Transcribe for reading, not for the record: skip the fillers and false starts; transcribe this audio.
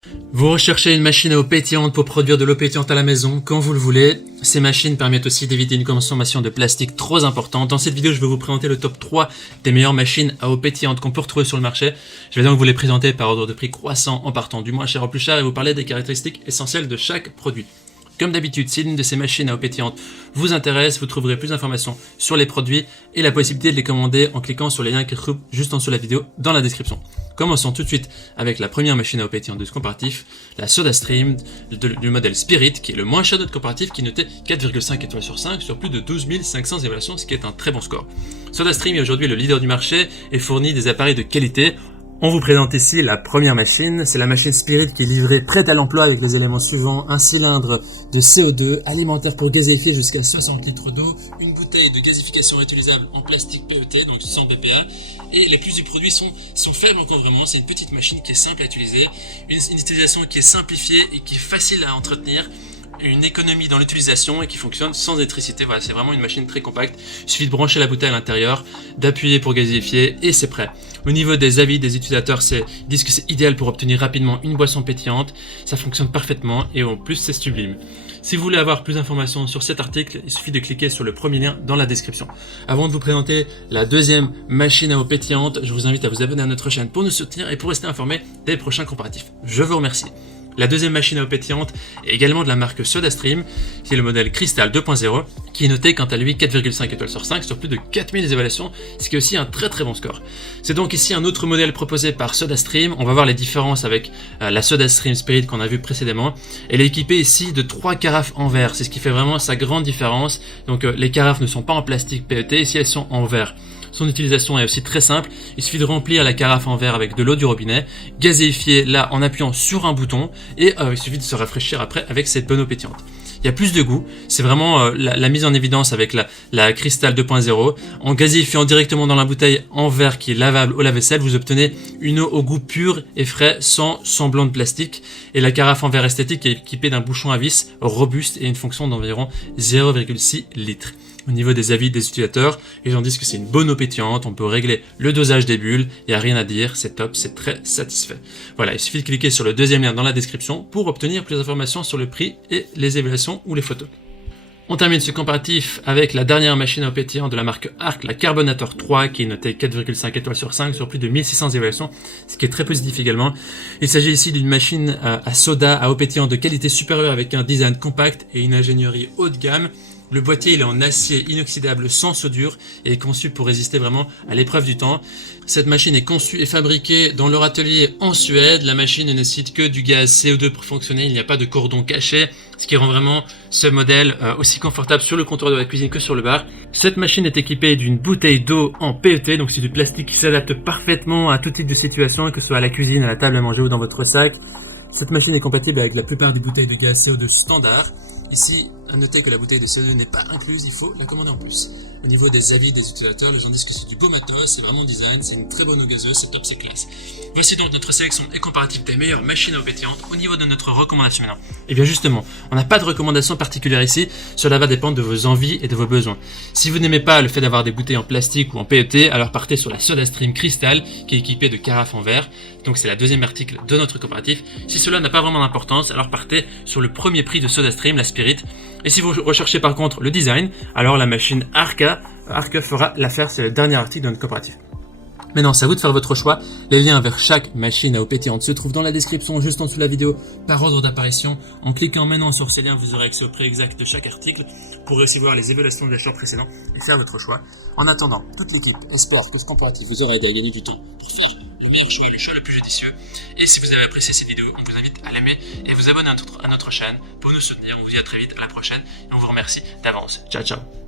Vous recherchez une machine à eau pétillante pour produire de l'eau pétillante à la maison, quand vous le voulez. Ces machines permettent aussi d'éviter une consommation de plastique trop importante. Dans cette vidéo, je vais vous présenter le top 3 des meilleures machines à eau pétillante qu'on peut retrouver sur le marché. Je vais donc vous les présenter par ordre de prix croissant en partant du moins cher au plus cher et vous parler des caractéristiques essentielles de chaque produit. Comme d'habitude, si l'une de ces machines à eau pétillante vous intéresse, vous trouverez plus d'informations sur les produits et la possibilité de les commander en cliquant sur les liens qui se trouvent juste en dessous de la vidéo dans la description. Commençons tout de suite avec la première machine à eau pétillante de ce comparatif, la SodaStream du modèle Spirit, qui est le moins cher de notre comparatif, qui notait 4,5 étoiles sur 5 sur plus de 12 500 évaluations, ce qui est un très bon score. SodaStream est aujourd'hui le leader du marché et fournit des appareils de qualité. On vous présente ici la première machine, c'est la machine Spirit qui est livrée prête à l'emploi avec les éléments suivants: un cylindre de CO2, alimentaire pour gazéifier jusqu'à 60 litres d'eau, une bouteille de gazification réutilisable en plastique PET, donc 100 BPA, et les plus du produit sont faibles encore vraiment. C'est une petite machine qui est simple à utiliser, une utilisation qui est simplifiée et qui est facile à entretenir, une économie dans l'utilisation et qui fonctionne sans électricité. Voilà, c'est vraiment une machine très compacte. Il suffit de brancher la bouteille à l'intérieur, d'appuyer pour gazifier et c'est prêt. Au niveau des avis des utilisateurs, ils disent que c'est idéal pour obtenir rapidement une boisson pétillante. Ça fonctionne parfaitement et en plus c'est sublime. Si vous voulez avoir plus d'informations sur cet article, il suffit de cliquer sur le premier lien dans la description. Avant de vous présenter la deuxième machine à eau pétillante, je vous invite à vous abonner à notre chaîne pour nous soutenir et pour rester informé des prochains comparatifs. Je vous remercie. La deuxième machine à eau pétillante est également de la marque SodaStream, qui est le modèle Crystal 2.0, qui est noté quant à lui 4,5 étoiles sur 5 sur plus de 4000 évaluations, ce qui est aussi un très bon score. C'est donc ici un autre modèle proposé par SodaStream. On va voir les différences avec la SodaStream Spirit qu'on a vu précédemment. Elle est équipée ici de 3 carafes en verre, c'est ce qui fait vraiment sa grande différence. Donc les carafes ne sont pas en plastique PET, ici elles sont en verre. Son utilisation est aussi très simple, il suffit de remplir la carafe en verre avec de l'eau du robinet, gazéifier là en appuyant sur un bouton et il suffit de se rafraîchir après avec cette bonne eau pétillante. Il y a plus de goût, c'est vraiment la mise en évidence avec la Crystal 2.0. En gazéifiant directement dans la bouteille en verre qui est lavable au lave-vaisselle, vous obtenez une eau au goût pur et frais sans semblant de plastique. Et la carafe en verre esthétique est équipée d'un bouchon à vis robuste et une fonction d'environ 0,6 litres. Au niveau des avis des utilisateurs, les gens disent que c'est une bonne eau pétillante, on peut régler le dosage des bulles, il n'y a rien à dire, c'est top, c'est très satisfait. Voilà, il suffit de cliquer sur le deuxième lien dans la description pour obtenir plus d'informations sur le prix et les évaluations ou les photos. On termine ce comparatif avec la dernière machine à eau pétillante de la marque Arc, la Carbonator 3, qui est notée 4,5 étoiles sur 5 sur plus de 1600 évaluations, ce qui est très positif également. Il s'agit ici d'une machine à soda à eau pétillante de qualité supérieure avec un design compact et une ingénierie haut de gamme. Le boîtier il est en acier inoxydable sans soudure et est conçu pour résister vraiment à l'épreuve du temps. Cette machine est conçue et fabriquée dans leur atelier en Suède. La machine ne nécessite que du gaz CO2 pour fonctionner, il n'y a pas de cordon caché, ce qui rend vraiment ce modèle aussi confortable sur le comptoir de la cuisine que sur le bar. Cette machine est équipée d'une bouteille d'eau en PET, donc c'est du plastique qui s'adapte parfaitement à tout type de situation, que ce soit à la cuisine, à la table à manger ou dans votre sac. Cette machine est compatible avec la plupart des bouteilles de gaz CO2 standard. Ici, à noter que la bouteille de CO2 n'est pas incluse, il faut la commander en plus. Au niveau des avis des utilisateurs, les gens disent que c'est du beau matos, c'est vraiment design, c'est une très bonne eau gazeuse, c'est top, c'est classe. Voici donc notre sélection et comparatif des meilleures machines à eau pétillante. Au niveau de notre recommandation maintenant, et bien justement, on n'a pas de recommandation particulière ici, cela va dépendre de vos envies et de vos besoins. Si vous n'aimez pas le fait d'avoir des bouteilles en plastique ou en PET, alors partez sur la SodaStream Crystal qui est équipée de carafes en verre. Donc c'est la deuxième article de notre comparatif. Si cela n'a pas vraiment d'importance, alors partez sur le premier prix de SodaStream, la Spirit. Et si vous recherchez par contre le design, alors la machine Arc fera l'affaire, c'est le dernier article de notre comparatif. Maintenant, c'est à vous de faire votre choix. Les liens vers chaque machine à eau pétillante se trouvent dans la description juste en dessous de la vidéo par ordre d'apparition. En cliquant maintenant sur ces liens, vous aurez accès au prix exact de chaque article pour aussi voir les évaluations de l'achat précédent et faire votre choix. En attendant, toute l'équipe espère que ce comparatif vous aura aidé à gagner du temps pour faire le meilleur choix, le choix le plus judicieux. Et si vous avez apprécié cette vidéo, on vous invite à l'aimer et vous abonner à notre chaîne pour nous soutenir. On vous dit à très vite, à la prochaine et on vous remercie d'avance. Ciao, ciao.